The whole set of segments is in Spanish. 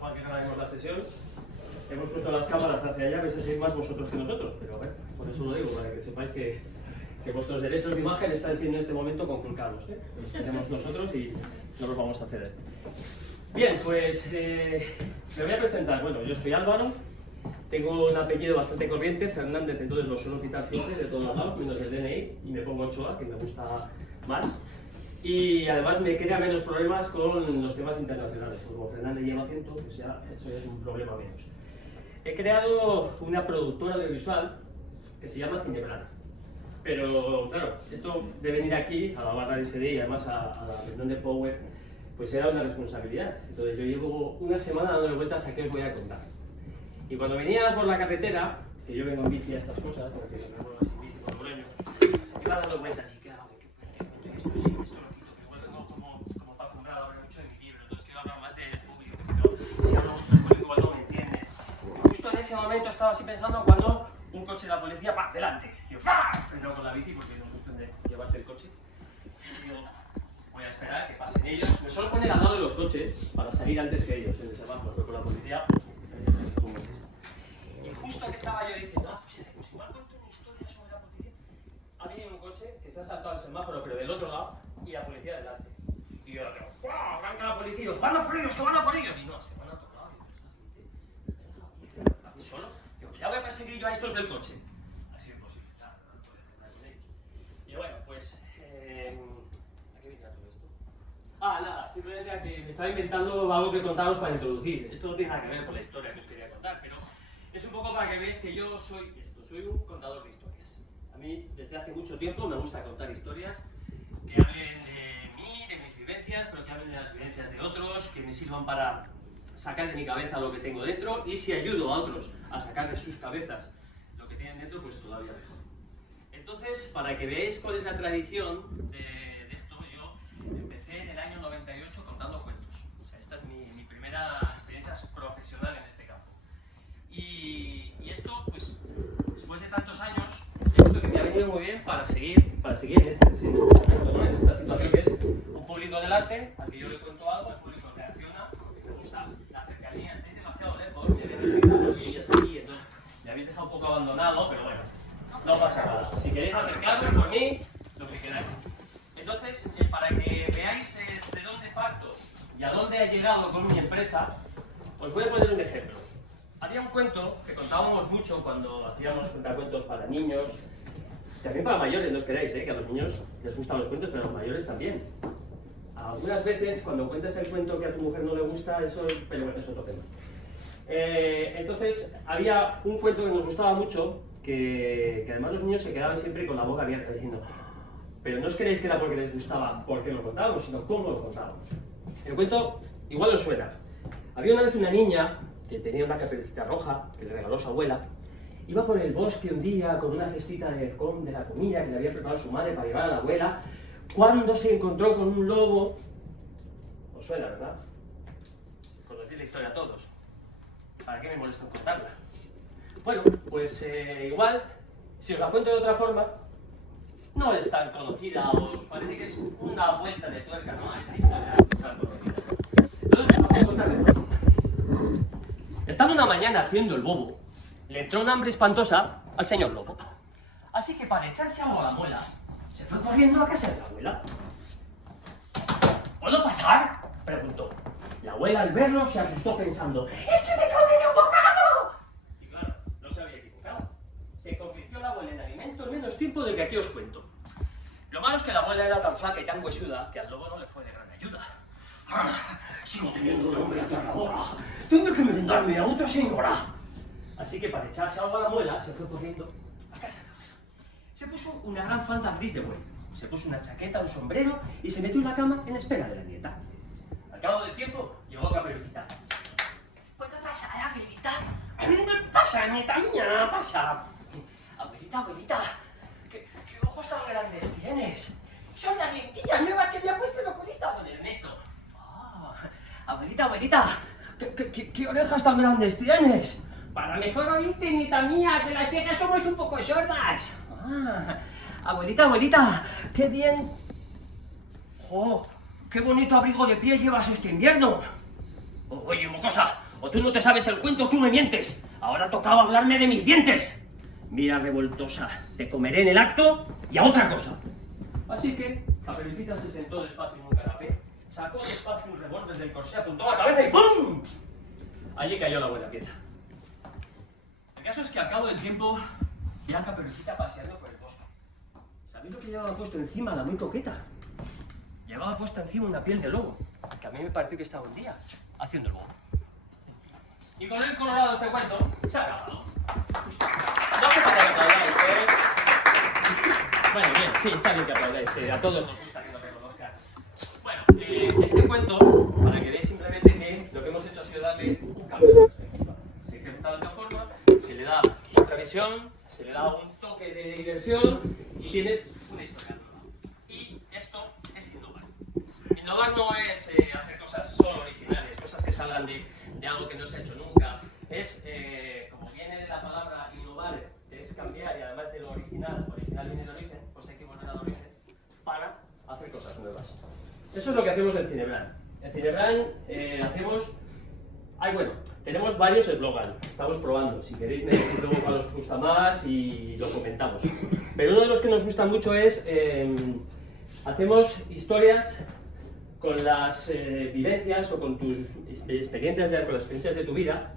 para que grabemos la sesión. Hemos puesto las cámaras hacia allá, vais a ser más vosotros que nosotros, pero bueno, por eso lo digo, para que sepáis que vuestros derechos de imagen están siendo en este momento conculcados, Los tenemos nosotros y no los vamos a ceder. Bien, pues me voy a presentar. Bueno, yo soy Álvaro, tengo un apellido bastante corriente, Fernández, entonces lo suelo quitar siempre de todos lados, menos el DNI, y me pongo Ochoa, que me gusta más. Y además me crea menos problemas con los temas internacionales, como Fernández lleva acento, pues ya eso es un problema menos. He creado una productora audiovisual que se llama Cinebrana. Pero claro, esto de venir aquí a la barra de SD y además a la reunión de Power, pues era una responsabilidad. Entonces yo llevo una semana dándole vueltas a qué os voy a contar. Y cuando venía por la carretera, que yo vengo en bici a estas cosas, porque me muevo así en bici por Logroño, iba dando vueltas y qué hago, qué cuento, esto sí, esto lo quito, que igual tengo como para comprar, hablo mucho de mi libro, entonces quiero hablar más del público, pero si hablo mucho del público igual no me entiende. Y justo en ese momento estaba así pensando cuando un coche de la policía, ¡pam!, delante. Yo freno con la bici porque no pretende llevarte el coche. Y digo, voy a esperar a que pasen ellos. Me suelo poner al lado de los coches para salir antes que ellos en el semáforo, pero con la policía, ya sabéis cómo es esto. Y justo que estaba yo diciendo, pues igual cuento una historia sobre la policía. Ha venido un coche que se ha saltado el semáforo, pero del otro lado, y la policía delante. Y yo digo, ¡guau! Arranca la policía, ¡van a por ellos, que van a por ellos! Y no, se van a otro lado. ¿A mí solo? Digo, ya voy a perseguir yo a estos del coche. Ha sido imposible, claro, no puedo hacer nada con ellos. Y bueno, pues, ¿a qué venía todo esto? Nada, simplemente a que me estaba inventando algo que contaros para introducir. Esto no tiene nada que ver con la historia que os quería contar, pero es un poco para que veáis que yo soy esto, soy un contador de historias. A mí, desde hace mucho tiempo, me gusta contar historias que hablen de mí, de mis vivencias, pero que hablen de las vivencias de otros, que me sirvan para sacar de mi cabeza lo que tengo dentro, y si ayudo a otros a sacar de sus cabezas lo que tienen dentro, pues todavía mejor. Entonces, para que veáis cuál es la tradición de esto, yo empecé en el año 98 contando cuentos. O sea, esta es mi primera experiencia profesional en este campo. Y esto, pues, después de tantos años, yo creo que me ha venido muy bien para seguir en este momento, ¿no? En esta situación que es un público delante, al que yo le cuento algo, el público reacciona, me gusta la cercanía, estáis demasiado lejos, me habéis dejado los niños aquí, entonces me habéis dejado un poco abandonado, pero bueno, no pasa nada. Si queréis acercaros por mí, lo que queráis. Entonces, para que veáis de dónde parto y a dónde he llegado con mi empresa, os voy a poner un ejemplo. Había un cuento que contábamos mucho cuando hacíamos cuentacuentos para niños, también para mayores, no os queráis, que a los niños les gustan los cuentos, pero a los mayores también. Algunas veces, cuando cuentas el cuento que a tu mujer no le gusta, eso es otro tema. Entonces, había un cuento que nos gustaba mucho, que además los niños se quedaban siempre con la boca abierta diciendo, pero no os creéis que era porque les gustaba porque lo contábamos, sino cómo lo contábamos. El cuento igual os suena. Había una vez una niña que tenía una caperucita roja que le regaló su abuela. Iba por el bosque un día con una cestita de la comida que le había preparado su madre para llevar a la abuela, cuando se encontró con un lobo. Os suena, ¿verdad? Conocéis la historia a todos. ¿Para qué me molesto en contarla? Bueno, pues igual, si os la cuento de otra forma, no es tan conocida, os parece que es una vuelta de tuerca, ¿no? A esa historia tan conocida. Entonces, os voy a contar esto. Estando una mañana haciendo el bobo, le entró un hambre espantosa al señor lobo. Así que para echarse agua a la muela, se fue corriendo a casa de la abuela. ¿Puedo pasar?, preguntó. La abuela al verlo se asustó pensando, ¡es que me comí un bocado! Y claro, no se había equivocado. Se convirtió la abuela en alimento en menos tiempo del que aquí os cuento. Lo malo es que la abuela era tan flaca y tan huesuda que al lobo no le fue de gran ayuda. Sigo teniendo un hambre aterradora. Tengo que merendarme a otra señora. Así que para echarse agua a la muela se fue corriendo a casa. Se puso una gran falda gris de vuelo. Se puso una chaqueta, un sombrero y se metió en la cama en espera de la nieta. Al cabo del tiempo llegó Caperucita. ¿Puedo pasar, abuelita? Pasa, nieta mía, pasa. Abuelita, ¿qué ojos tan grandes tienes? Son las lentillas nuevas que me ha puesto el oculista con Ernesto. Abuelita, ¿qué orejas tan grandes tienes? Para mejor oírte, nieta mía, que las viejas somos un poco sordas. Abuelita, qué bien. ¡Oh, qué bonito abrigo de piel llevas este invierno! Oye, mocosa, O tú no te sabes el cuento o tú me mientes. Ahora tocaba hablarme de mis dientes. Mira, revoltosa, te comeré en el acto y a otra cosa. Así que Caperucita se sentó despacio en un canapé, sacó despacio un revólver del corsé, apuntó a la cabeza y ¡pum! Allí cayó la buena pieza. El caso es que al cabo del tiempo vi a Caperucita paseando por el bosque. ¿Sabéis lo que llevaba puesto encima la muy coqueta? Llevaba puesta encima una piel de lobo, que a mí me pareció que estaba un día haciendo el bobo. Y con el colorado este cuento se ha acabado. No hace falta que aplaudáis, ¿eh? Bueno, bien, sí, está bien que aplaudáis, que a todos nos gusta que nos reconozcan. Bueno, este cuento, para que veáis simplemente que lo que hemos hecho ha sido darle un cambio de perspectiva. Se ejecuta de otra forma, se le da otra visión, se le da un toque de diversión y tienes una historia nueva. Y esto es innovar. Innovar no es hacer cosas solo originales, cosas que salgan de algo que no se ha hecho nunca. Es, como viene de la palabra innovar, es cambiar y además de lo original viene de origen, pues hay que volver al origen para hacer cosas nuevas. Eso es lo que hacemos en Cinebran. En Cinebran tenemos varios eslogans, estamos probando. Si queréis me decís luego cuál os gusta más y lo comentamos. Pero uno de los que nos gusta mucho es, hacemos historias con las vivencias o con tus experiencias, con las experiencias de tu vida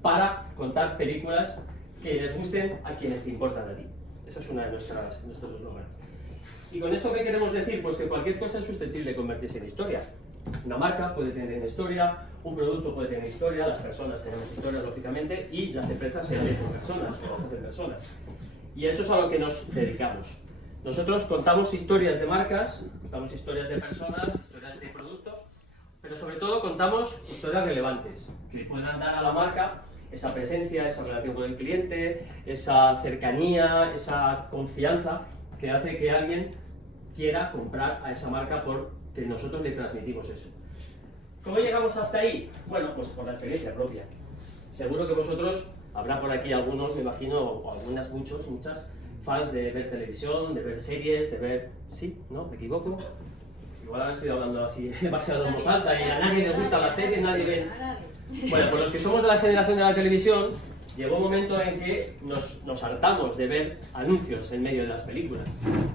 para contar películas que les gusten a quienes te importan a ti. Esa es una de nuestros eslogans. ¿Y con esto qué queremos decir? Pues que cualquier cosa es susceptible de convertirse en historia. Una marca puede tener una historia, un producto puede tener historia, las personas tenemos historia, lógicamente, y las empresas se hacen por personas, por personas. Y eso es a lo que nos dedicamos. Nosotros contamos historias de marcas, contamos historias de personas, historias de productos, pero sobre todo contamos historias relevantes, que le puedan dar a la marca esa presencia, esa relación con el cliente, esa cercanía, esa confianza que hace que alguien quiera comprar a esa marca porque nosotros le transmitimos eso. ¿Cómo llegamos hasta ahí? Bueno, pues por la experiencia propia. Seguro que vosotros, habrá por aquí algunos, me imagino, o algunas, muchas, fans de ver televisión, de ver series, de ver... ¿Sí? ¿No? ¿Me equivoco? Igual ahora estoy hablando así demasiado en voz alta y a nadie le gusta la serie, nadie ve... Bueno, pues los que somos de la generación de la televisión, llegó un momento en que nos hartamos de ver anuncios en medio de las películas,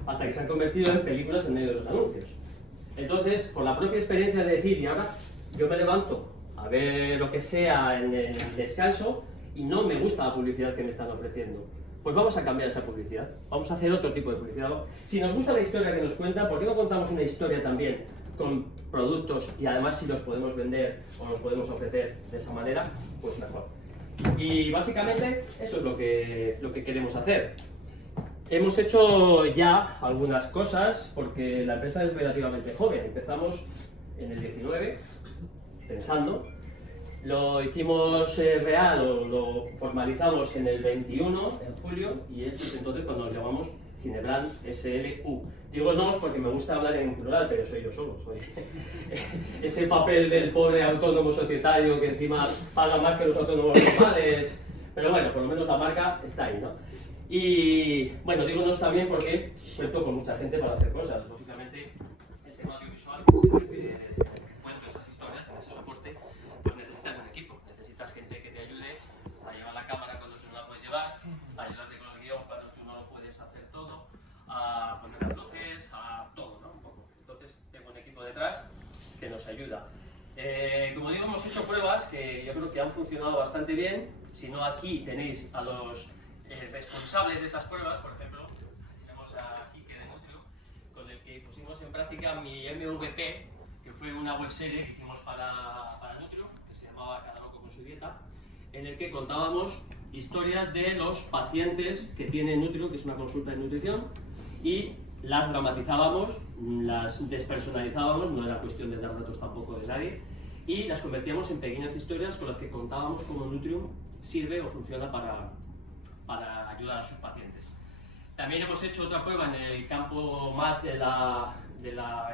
hasta que se han convertido en películas en medio de los anuncios. Entonces, por la propia experiencia de decir, y ahora yo me levanto a ver lo que sea en el descanso y no me gusta la publicidad que me están ofreciendo, pues vamos a cambiar esa publicidad, vamos a hacer otro tipo de publicidad. Si nos gusta la historia que nos cuenta, ¿por qué no contamos una historia también con productos y además si los podemos vender o los podemos ofrecer de esa manera, pues mejor? Y básicamente eso es lo que queremos hacer. Hemos hecho ya algunas cosas porque la empresa es relativamente joven. Empezamos en el 19, pensando. Lo hicimos real o lo formalizamos en el 21, en julio, y este es entonces cuando nos llamamos Cinebran SLU. Digo nos porque me gusta hablar en plural, pero soy yo solo. Soy ese papel del pobre autónomo societario que encima paga más que los autónomos normales. Pero bueno, por lo menos la marca está ahí, ¿no? Y bueno, digo nos también porque cuento con mucha gente para hacer cosas. Lógicamente, el tema audiovisual, que cuento esas historias, en ese soporte, pues necesitas un equipo, necesitas gente que te ayude a llevar la cámara cuando tú no la puedes llevar, a ayudarte con el guión cuando tú no lo puedes hacer todo, a poner las luces, a todo, ¿no? Un poco. Entonces tengo un equipo detrás que nos ayuda. Como digo, hemos hecho pruebas que yo creo que han funcionado bastante bien. Si no, aquí tenéis a los responsables de esas pruebas. Por ejemplo, tenemos a Quique de Nutrio, con el que pusimos en práctica mi MVP, que fue una webserie que hicimos para Nutrio, que se llamaba Cada loco con su dieta, en el que contábamos historias de los pacientes que tienen Nutrio, que es una consulta de nutrición, y las dramatizábamos, las despersonalizábamos, no era cuestión de dar datos tampoco de nadie, y las convertíamos en pequeñas historias con las que contábamos cómo Nutrio sirve o funciona para ayudar a sus pacientes. También hemos hecho otra prueba en el campo más de la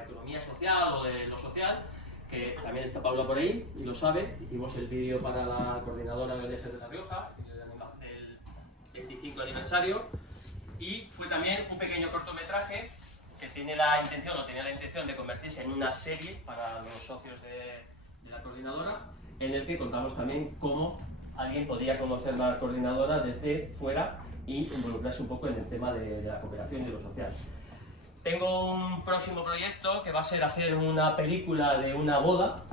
economía social o de lo social, que también está Paula por ahí y lo sabe. Hicimos el vídeo para la coordinadora de ONGs de La Rioja, del 25 aniversario, y fue también un pequeño cortometraje que tenía la intención de convertirse en una serie para los socios de la coordinadora, en el que contamos también cómo alguien podría conocer la coordinadora desde fuera y involucrarse un poco en el tema de la cooperación y de lo social. Tengo un próximo proyecto que va a ser hacer una película de una boda,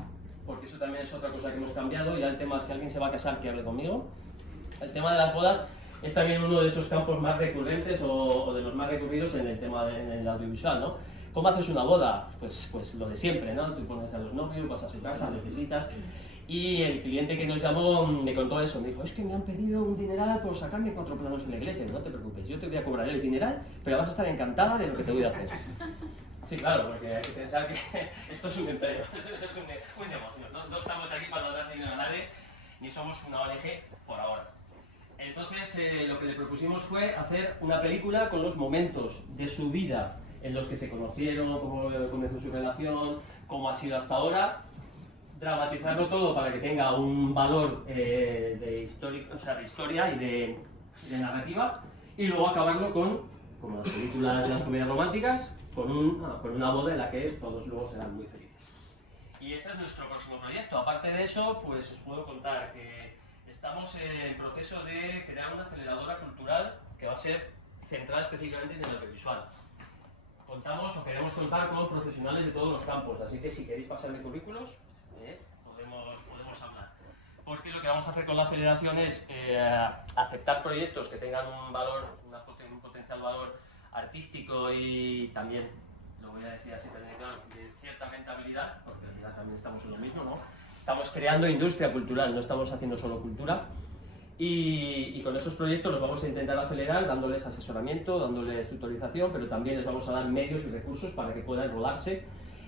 porque eso también es otra cosa que hemos cambiado. Ya el tema, si alguien se va a casar, que hable conmigo. El tema de las bodas es también uno de esos campos más recurrentes o de los más recurridos en el tema del audiovisual, ¿no? ¿Cómo haces una boda? Pues lo de siempre, ¿no? Tú pones a los novios, vas a su casa, les visitas. Y el cliente que nos llamó me contó eso, me dijo, es que me han pedido un dineral por sacarme 4 planos en la iglesia. No te preocupes, yo te voy a cobrar el dineral, pero vas a estar encantada de lo que te voy a hacer. Sí, claro, porque hay que pensar que esto es un empleo, esto es un negocio. No estamos aquí para dar dinero a nadie, ni somos una ONG por ahora. Entonces, lo que le propusimos fue hacer una película con los momentos de su vida en los que se conocieron, cómo comenzó su relación, cómo ha sido hasta ahora, dramatizarlo todo para que tenga un valor de historia y de narrativa, y luego acabarlo con, como las películas de las comedias románticas, con una boda en la que todos luego serán muy felices. Y ese es nuestro próximo proyecto. Aparte de eso, pues os puedo contar que estamos en proceso de crear una aceleradora cultural que va a ser centrada específicamente en el audiovisual. Contamos o queremos contar con profesionales de todos los campos, así que si queréis pasarme currículos, podemos hablar. Porque lo que vamos a hacer con la aceleración es aceptar proyectos que tengan un valor, un potencial valor artístico y también, lo voy a decir así, de cierta rentabilidad, porque al final también estamos en lo mismo, ¿no? Estamos creando industria cultural, no estamos haciendo solo cultura. Y con esos proyectos los vamos a intentar acelerar dándoles asesoramiento, dándoles tutorización, pero también les vamos a dar medios y recursos para que puedan rodarse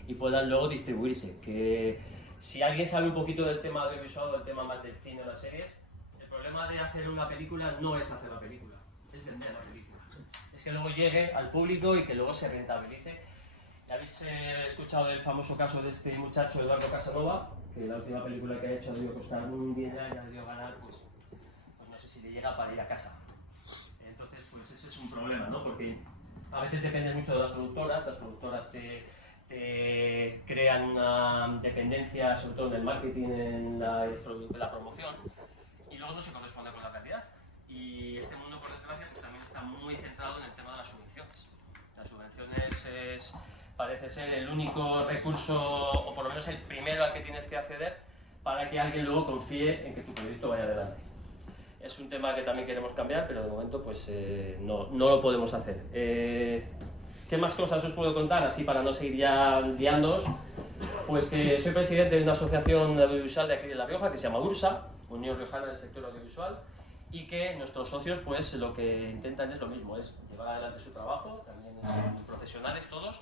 y puedan luego distribuirse. Que si alguien sabe un poquito del tema audiovisual o del tema más del cine o las series, el problema de hacer una película no es hacer la película, es vender la película. Es que luego llegue al público y que luego se rentabilice. ¿Ya habéis escuchado del famoso caso de este muchacho Eduardo Casanova? Que la última película que ha hecho ha debido costar un dineral y ha debido ganar, pues no sé si le llega para ir a casa. Entonces, pues ese es un problema, ¿no? Porque a veces depende mucho de las productoras te crean una dependencia, sobre todo en el marketing, en la promoción, y luego no se corresponde con la realidad. Y este mundo, por desgracia, pues también está muy centrado en el tema de las subvenciones. Las subvenciones parece ser el único recurso, o por lo menos el primero al que tienes que acceder para que alguien luego confíe en que tu proyecto vaya adelante. Es un tema que también queremos cambiar, pero de momento pues no lo podemos hacer. ¿Qué más cosas os puedo contar? Así para no seguir ya guiándoos. Pues que soy presidente de una asociación audiovisual de aquí de La Rioja que se llama URSA, Unión Riojana del Sector Audiovisual, y que nuestros socios pues lo que intentan es lo mismo, es llevar adelante su trabajo, también son profesionales todos,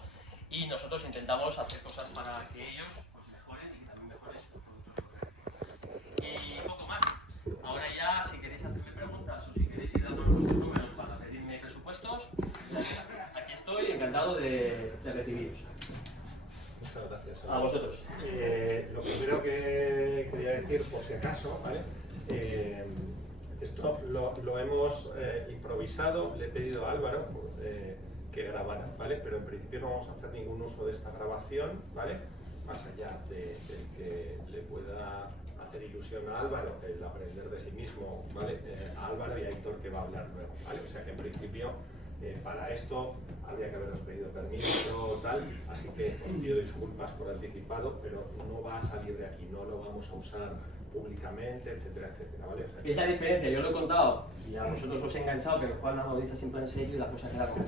y nosotros intentamos hacer cosas para que ellos pues mejoren y también mejoren sus productos. Y poco más. Ahora ya, si queréis hacerme preguntas o si queréis ir dando vuestros números para pedirme presupuestos, aquí estoy encantado de recibiros. Muchas gracias. A vosotros. Lo primero que quería decir, por si acaso, ¿vale? Esto lo hemos improvisado, le he pedido a Álvaro que grabara, ¿vale? Pero en principio no vamos a hacer ningún uso de esta grabación, ¿vale? Más allá de que le pueda hacer ilusión a Álvaro el aprender de sí mismo, ¿vale? A Álvaro y a Héctor que va a hablar luego, ¿vale? O sea que en principio para esto habría que haberos pedido permiso tal, así que os pido disculpas por anticipado, pero no va a salir de aquí, no lo vamos a usar públicamente, etcétera, etcétera, ¿vale? O sea, Es la diferencia, yo lo he contado y a vosotros os he enganchado, pero Juan lo dice siempre en serio y la cosa queda como...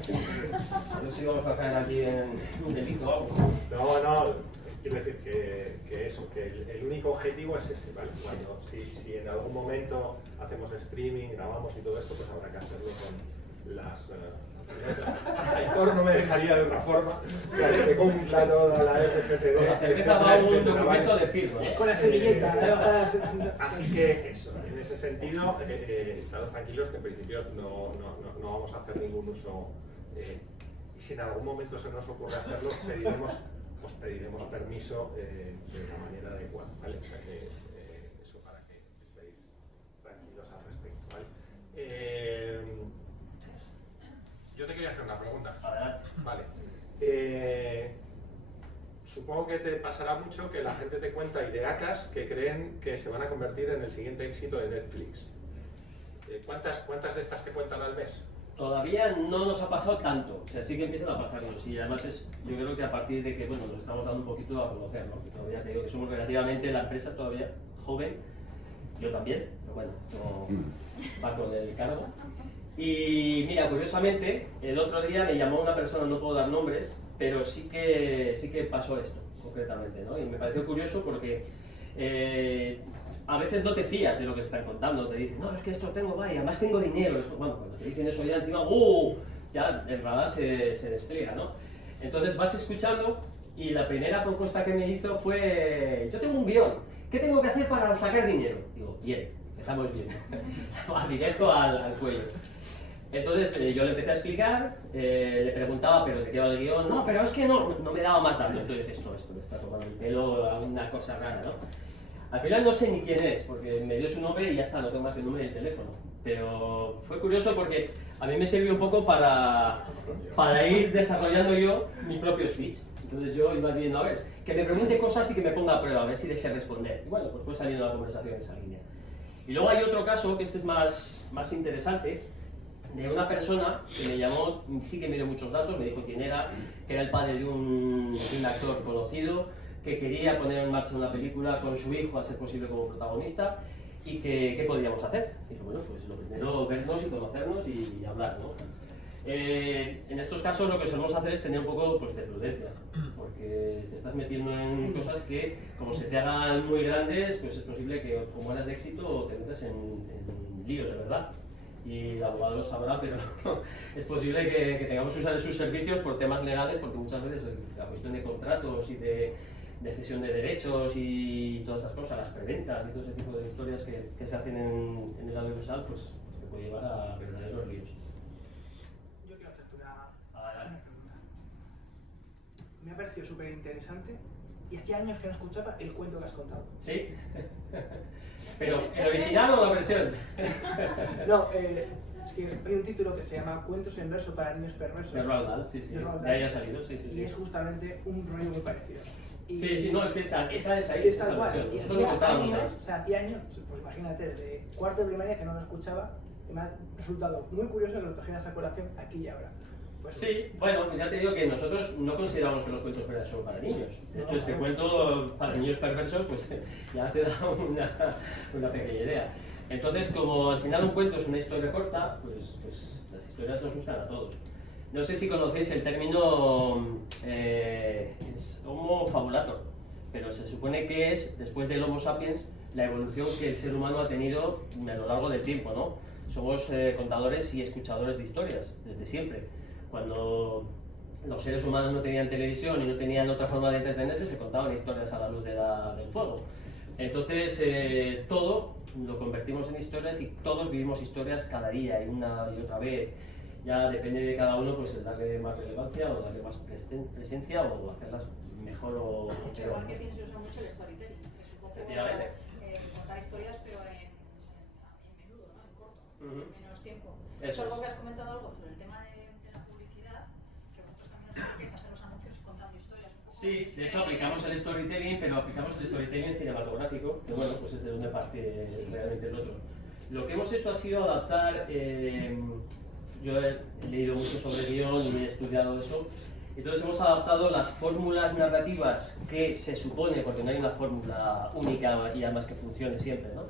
A ver si vamos a caer aquí en un delito o algo. No, quiero decir que eso, que el único objetivo es ese, ¿vale? Cuando, si en algún momento hacemos streaming, grabamos y todo esto, pues habrá que hacerlo con las... Aitor no me dejaría de otra forma, que cumpla toda la FSTD. Con la cerveza va un documento de firma, ¿eh? Con la servilleta. Así que eso, en ese sentido, estad tranquilos que en principio no vamos a hacer ningún uso. Y si en algún momento se nos ocurre hacerlo, os pediremos permiso de la manera adecuada, ¿vale? O sea que eso para que estéis tranquilos al respecto, ¿vale? Yo te quería hacer una pregunta. Adelante. Vale. supongo que te pasará mucho que la gente te cuenta ideacas que creen que se van a convertir en el siguiente éxito de Netflix. ¿Cuántas de estas te cuentan al mes? Todavía no nos ha pasado tanto, o sea, sí que empiezan a pasarnos y además yo creo que a partir de que, bueno, nos estamos dando un poquito a conocer, ¿no? Todavía te digo que somos relativamente la empresa todavía joven, yo también, pero bueno, esto va con el cargo. Y mira, curiosamente, el otro día me llamó una persona, no puedo dar nombres, pero sí que pasó esto, concretamente, ¿no? Y me pareció curioso porque a veces no te fías de lo que se están contando, te dicen, no, es que esto tengo, vaya, además tengo dinero. Bueno, cuando te dicen eso ya encima, ya el radar se despliega, ¿no? Entonces vas escuchando y la primera propuesta que me hizo fue, yo tengo un guión, ¿qué tengo que hacer para sacar dinero? Digo, bien, empezamos bien, va directo al cuello. Entonces yo le empecé a explicar, le preguntaba, pero ¿de qué va el guión? No, pero es que no me daba más datos. Entonces esto me está tomando el pelo, una cosa rara, ¿no? Al final no sé ni quién es, porque me dio su nombre y ya está, no tengo más que el número del teléfono. Pero fue curioso porque a mí me sirvió un poco para ir desarrollando yo mi propio speech. Entonces yo iba diciendo, a ver, que me pregunte cosas y que me ponga a prueba, a ver si le sé responder. Y bueno, pues fue saliendo la conversación en esa línea. Y luego hay otro caso, que este es más interesante, de una persona que me llamó, sí que me dio muchos datos, me dijo quién era, que era el padre de un actor conocido, que quería poner en marcha una película con su hijo, a ser posible como protagonista, y que qué podríamos hacer. Y dije, bueno, pues lo primero, vernos y conocernos y hablar, ¿no? En estos casos lo que solemos hacer es tener un poco pues, de prudencia, porque te estás metiendo en cosas que, como se te hagan muy grandes, pues es posible que o mueras de éxito o te metas en líos, de verdad. Y el abogado lo sabrá, pero es posible que tengamos que usar sus servicios por temas legales, porque muchas veces la cuestión de contratos y de cesión de derechos y todas esas cosas, las preventas y todo ese tipo de historias que se hacen en el audiovisual, pues te puede llevar a verdaderos líos. Yo quiero hacerte una pregunta. Me ha parecido súper interesante y hacía años que no escuchaba el cuento que has contado. ¿Sí? ¿Pero el original o la versión? No, es que hay un título que se llama Cuentos en verso para niños perversos. De Roald Dahl, sí. De Roald Dahl. De ahí ha salido, sí. Y es justamente un rollo muy parecido. Y Sí, no, es que esa es ahí, está esa igual. versión. Y Nosotros lo contábamos ahí. hacía años, pues imagínate, desde cuarto de primaria que no lo escuchaba, y me ha resultado muy curioso que lo trajeras a colación aquí y ahora. Pues, Sí, bueno, ya te digo que nosotros no consideramos que los cuentos fueran solo para niños. De hecho, este cuento para niños perversos, pues ya te da una pequeña idea. Entonces, como al final un cuento es una historia corta, pues las historias nos gustan a todos. No sé si conocéis el término es Homo fabulator, pero se supone que es, después del Homo sapiens, la evolución que el ser humano ha tenido a lo largo del tiempo, ¿no? Somos contadores y escuchadores de historias, desde siempre. Cuando los seres humanos no tenían televisión y no tenían otra forma de entretenerse, se contaban historias a la luz del fuego. Entonces, todo lo convertimos en historias y todos vivimos historias cada día y una y otra vez. Ya depende de cada uno pues el darle más relevancia o darle más presencia o hacerlas mejor o Mucho peor. igual que tienes que usar mucho el storytelling, que es un poco Efectivamente. contar historias pero en menudo, ¿no? En corto, menos tiempo. Eso Solo es. que has comentado algo sobre el tema de la publicidad, que vosotros también os dediquéis a hacer los anuncios contando historias un poco. Sí, de hecho aplicamos el storytelling, pero aplicamos el storytelling cinematográfico, que bueno, pues es de donde parte realmente el otro. Lo que hemos hecho ha sido adaptar, yo he leído mucho sobre guión y he estudiado eso, entonces hemos adaptado las fórmulas narrativas que se supone, porque no hay una fórmula única y además que funcione siempre, ¿no?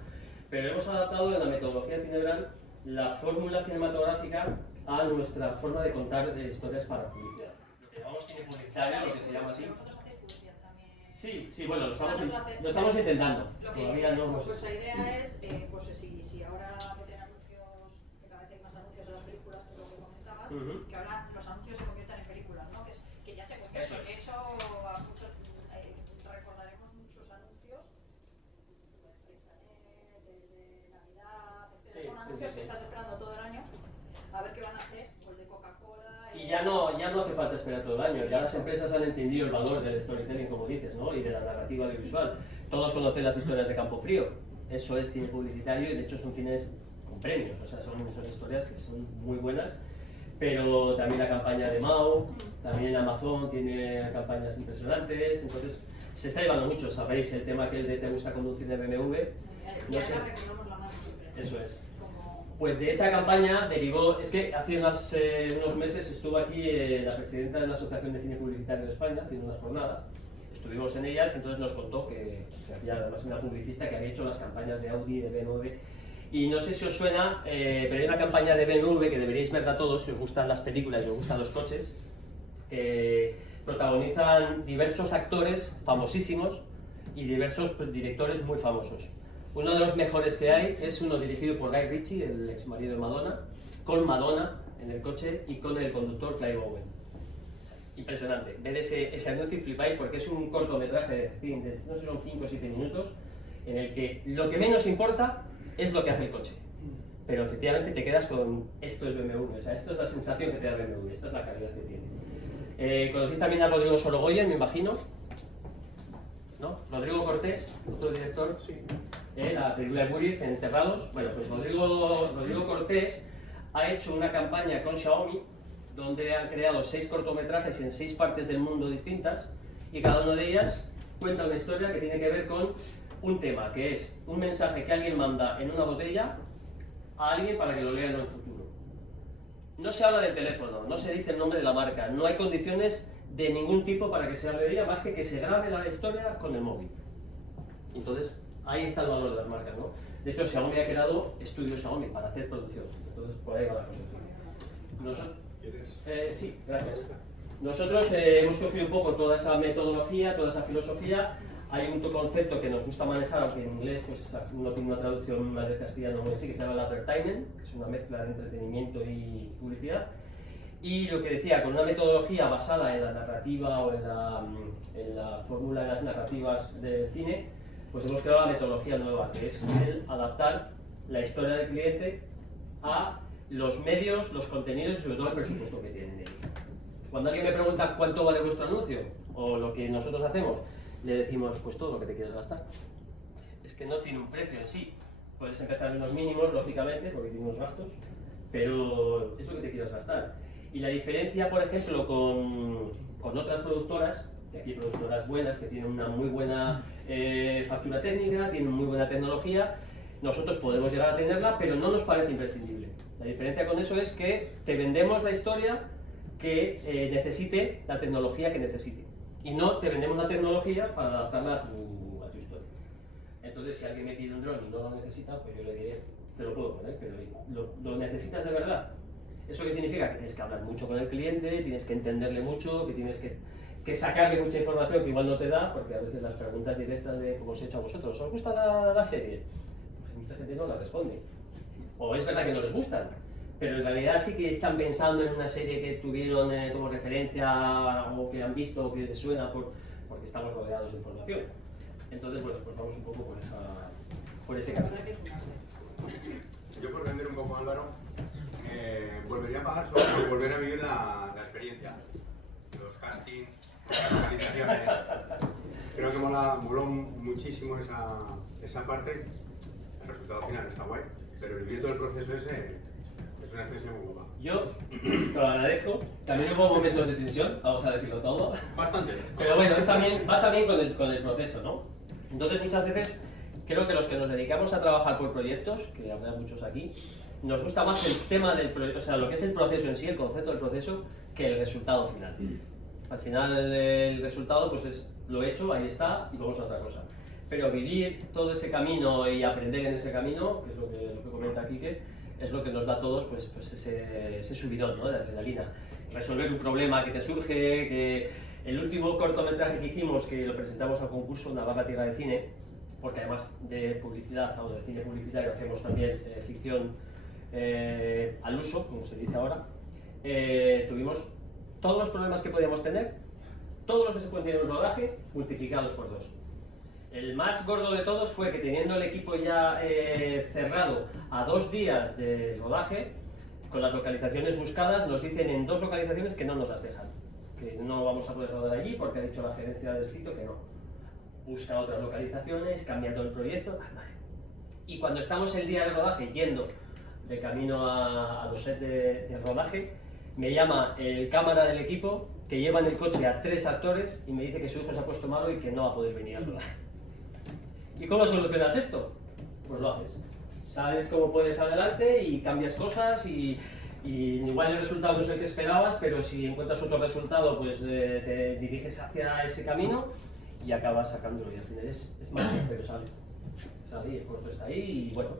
Pero hemos adaptado en la metodología Cinebral la fórmula cinematográfica a nuestra forma de contar historias para publicidad. Lo que llamamos cine publicitario, lo que se llama así. Vosotros hacéis publicidad también. Sí, bueno, lo estamos Vosotros intentando. Lo que, Todavía no hemos... vuestra idea es, pues si ahora meten anuncios, que cada vez hay más anuncios de las películas, que es lo que comentabas, que ahora los anuncios se conviertan en películas, ¿no? Que ya se convierten. Eso es. De hecho, a muchos, recordaremos muchos anuncios de Navidad, etc. Sí, Son anuncios sí. que estás esperando todo el año a ver qué van a hacer, o el de Coca-Cola. Y ya no hace falta esperar todo el año, ya las empresas han entendido el valor del storytelling, como dices, ¿no? Y de la narrativa audiovisual. Todos conocen las historias de Campo Frío, eso es cine publicitario y de hecho son cines con premios, o sea, son historias que son muy buenas, pero también la campaña de Mao, también Amazon tiene campañas impresionantes, entonces se está llevando mucho, sabéis, el tema que de te gusta conducir de BMW, Ya no sé, la recordamos la mano siempre. eso es. Como... Pues de esa campaña derivó, es que hace unos meses estuvo aquí la presidenta de la Asociación de Cine Publicitario de España haciendo unas jornadas, estuvimos en ellas, entonces nos contó que había además una publicista que había hecho las campañas de Audi, de BMW, y no sé si os suena, pero hay una campaña de BMW que deberíais verla todos si os gustan las películas y os gustan los coches, protagonizan diversos actores famosísimos y diversos directores muy famosos. Uno de los mejores que hay es uno dirigido por Guy Ritchie, el ex marido de Madonna, con Madonna en el coche y con el conductor Clive Owen. Impresionante. Ved ese anuncio y flipáis porque es un cortometraje de no sé, son 5 o 7 minutos en el que lo que menos importa es lo que hace el coche. Pero efectivamente te quedas con esto es BMW, o sea, esto es la sensación que te da BMW, esta es la calidad que tiene. Conocéis también a Rodrigo Sorogoyen, me imagino, ¿no? Rodrigo Cortés, otro director, Sí. La película de Buriz, Enterrados. Bueno, pues Rodrigo Cortés ha hecho una campaña con Xiaomi donde han creado 6 cortometrajes en 6 partes del mundo distintas y cada una de ellas cuenta una historia que tiene que ver con un tema, que es un mensaje que alguien manda en una botella a alguien para que lo lea en el futuro. No se habla del teléfono, no se dice el nombre de la marca, no hay condiciones de ningún tipo para que se hable de ella, más que se grabe la historia con el móvil. Entonces, ahí está el valor de las marcas, ¿no? De hecho, Xiaomi ha creado estudios Xiaomi para hacer producción, entonces por ahí va la cosa. Sí, gracias. Nosotros hemos cogido un poco toda esa metodología, toda esa filosofía. Hay un concepto que nos gusta manejar, aunque en inglés pues, no tiene una traducción más de castellano en sí, que se llama el advertisement, que es una mezcla de entretenimiento y publicidad. Y lo que decía, con una metodología basada en la narrativa o en la fórmula de las narrativas del cine, pues hemos creado la metodología nueva, que es el adaptar la historia del cliente a los medios, los contenidos y sobre todo el presupuesto que tienen ellos. Cuando alguien me pregunta cuánto vale vuestro anuncio o lo que nosotros hacemos, le decimos pues todo lo que te quieres gastar. Es que no tiene un precio en sí. Puedes empezar en unos mínimos, lógicamente, porque tiene unos gastos, pero es lo que te quieres gastar. Y la diferencia, por ejemplo, con otras productoras, que aquí hay productoras buenas que tienen una muy buena factura técnica, tienen muy buena tecnología, nosotros podemos llegar a tenerla, pero no nos parece imprescindible. La diferencia con eso es que te vendemos la historia que necesite la tecnología que necesite. Y no te vendemos la tecnología para adaptarla a tu historia. Entonces, si alguien me pide un dron y no lo necesita, pues yo le diré, te lo puedo poner, pero ¿lo necesitas de verdad? ¿Eso qué significa? Que tienes que hablar mucho con el cliente, tienes que entenderle mucho, que tienes que sacarle mucha información que igual no te da, porque a veces las preguntas directas de como os he hecho a vosotros, ¿os gusta la serie? Pues mucha gente no las responde. O es verdad que no les gustan, pero en realidad sí que están pensando en una serie que tuvieron como referencia o que han visto o que les suena porque estamos rodeados de información. Entonces, bueno, pues vamos un poco por ese camino. Yo por vender un poco a Álvaro, volvería a pagar solo por volver a vivir la experiencia. Los castings, las organizaciones. Creo que moló muchísimo esa parte. El resultado final está guay, pero vivir todo el proceso ese es una experiencia muy guapa. Yo te lo agradezco. También hubo momentos de tensión, vamos a decirlo todo. Bastante. Pero bueno, va también con el proceso, ¿no? Entonces muchas veces creo que los que nos dedicamos a trabajar por proyectos, que habrá muchos aquí, nos gusta más el tema del proyecto, o sea, lo que es el proceso en sí, el concepto del proceso, que el resultado final. Al final el resultado pues es lo hecho, ahí está, y luego es otra cosa. Pero vivir todo ese camino y aprender en ese camino, que es lo que comenta Quique, es lo que nos da a todos pues ese subidón, ¿no?, de adrenalina. Resolver un problema que te surge, que el último cortometraje que hicimos, que lo presentamos al concurso Navarra Tierra de Cine, porque además de publicidad o de cine publicitario hacemos también ficción al uso, como se dice ahora, tuvimos todos los problemas que podíamos tener, todos los que se pueden tener en un rodaje, multiplicados por 2. El más gordo de todos fue que teniendo el equipo ya cerrado a 2 días de rodaje, con las localizaciones buscadas, nos dicen en 2 localizaciones que no nos las dejan, que no vamos a poder rodar allí porque ha dicho la gerencia del sitio que no. Busca otras localizaciones, cambiando el proyecto, y cuando estamos el día de rodaje yendo de camino a los sets de rodaje, me llama el cámara del equipo que lleva en el coche a 3 actores y me dice que su hijo se ha puesto malo y que no va a poder venir a rodar. ¿Y cómo solucionas esto? Pues lo haces. Sabes cómo puedes adelante y cambias cosas y igual el resultado no es el que esperabas, pero si encuentras otro resultado, pues te diriges hacia ese camino y acabas sacándolo y al final es magia, pero sale. Sale, el puesto está ahí y bueno,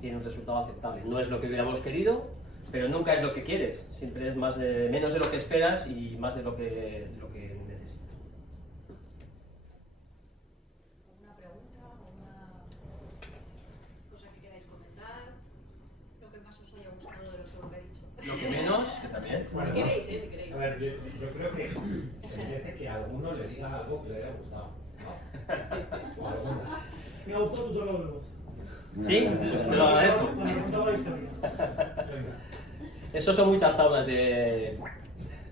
tiene un resultado aceptable. No es lo que hubiéramos querido, pero nunca es lo que quieres. Siempre es menos de lo que esperas y más de lo que necesitas. ¿Alguna pregunta? ¿Alguna cosa que queráis comentar? Lo que más os haya gustado de lo que he dicho. Lo que menos, que también. Si queréis, si queréis. A ver, yo creo que se merece que a alguno le diga algo que le haya gustado, ¿no? O alguna. Me ha gustado tu tono de voz. Sí, pues te lo agradezco. Cuando contaba la historia. Venga. Eso son muchas tablas de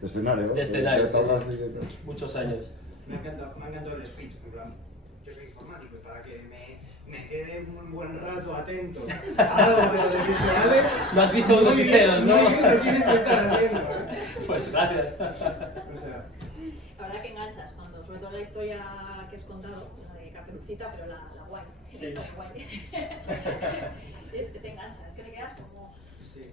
De escenario. De escenario, De tablas de- muchos años. Me ha encantado el speech, en plan, yo soy informático y para que me quede un buen rato atento a algo de lo de visuales. No has visto unos hicieron, ¿no? Muy bien lo tienes que estar haciendo. Pues gracias. O sea, La verdad que enganchas cuando, sobre todo la historia que has contado, la de Caperucita, pero la guay, es Sí. historia guay. Es que te enganchas, es que te quedas como,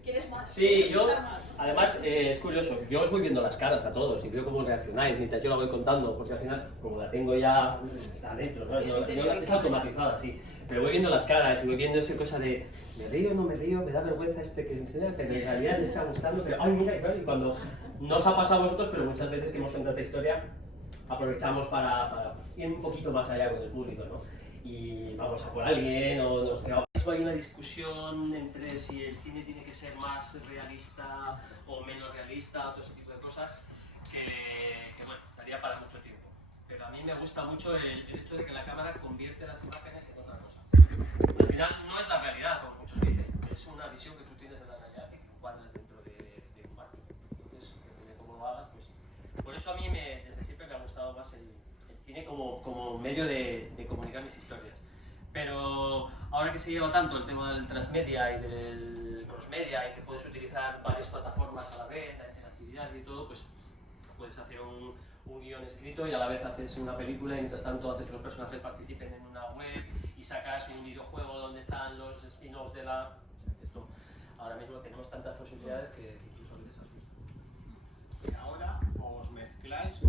quieres más. Sí, quieres yo, escuchar más, ¿no? además es curioso, yo os voy viendo las caras a todos y veo cómo reaccionáis mientras yo la voy contando, porque al final, como la tengo ya, está dentro, ¿no? Es automatizada, sí, pero voy viendo las caras y voy viendo esa cosa de, me río, no me río, me da vergüenza que encima, pero en realidad me está gustando, pero ay, mira, y cuando no os ha pasado a vosotros, pero muchas veces que hemos contado esta historia, aprovechamos para ir un poquito más allá con el público, ¿no? Y vamos a por alguien o nos quedamos. Hay una discusión entre si el cine tiene que ser más realista o menos realista, todo ese tipo de cosas, que bueno, daría para mucho tiempo. Pero a mí me gusta mucho el hecho de que la cámara convierte las imágenes en otra cosa. Al final no es la realidad, como muchos dicen, es una visión que tú tienes de la realidad y que encuadras dentro de un marco. Entonces, depende de cómo lo hagas, pues... Por eso a mí desde siempre me ha gustado más el cine como medio de comunicar mis historias. Pero ahora que se lleva tanto el tema del transmedia y del crossmedia y que puedes utilizar varias plataformas a la vez, la interactividad y todo, pues puedes hacer un guión escrito y a la vez haces una película y mientras tanto haces que los personajes participen en una web y sacas un videojuego donde están los spin-offs de la... O sea, que esto, ahora mismo tenemos tantas posibilidades que incluso a veces asusta. Y ahora os mezcláis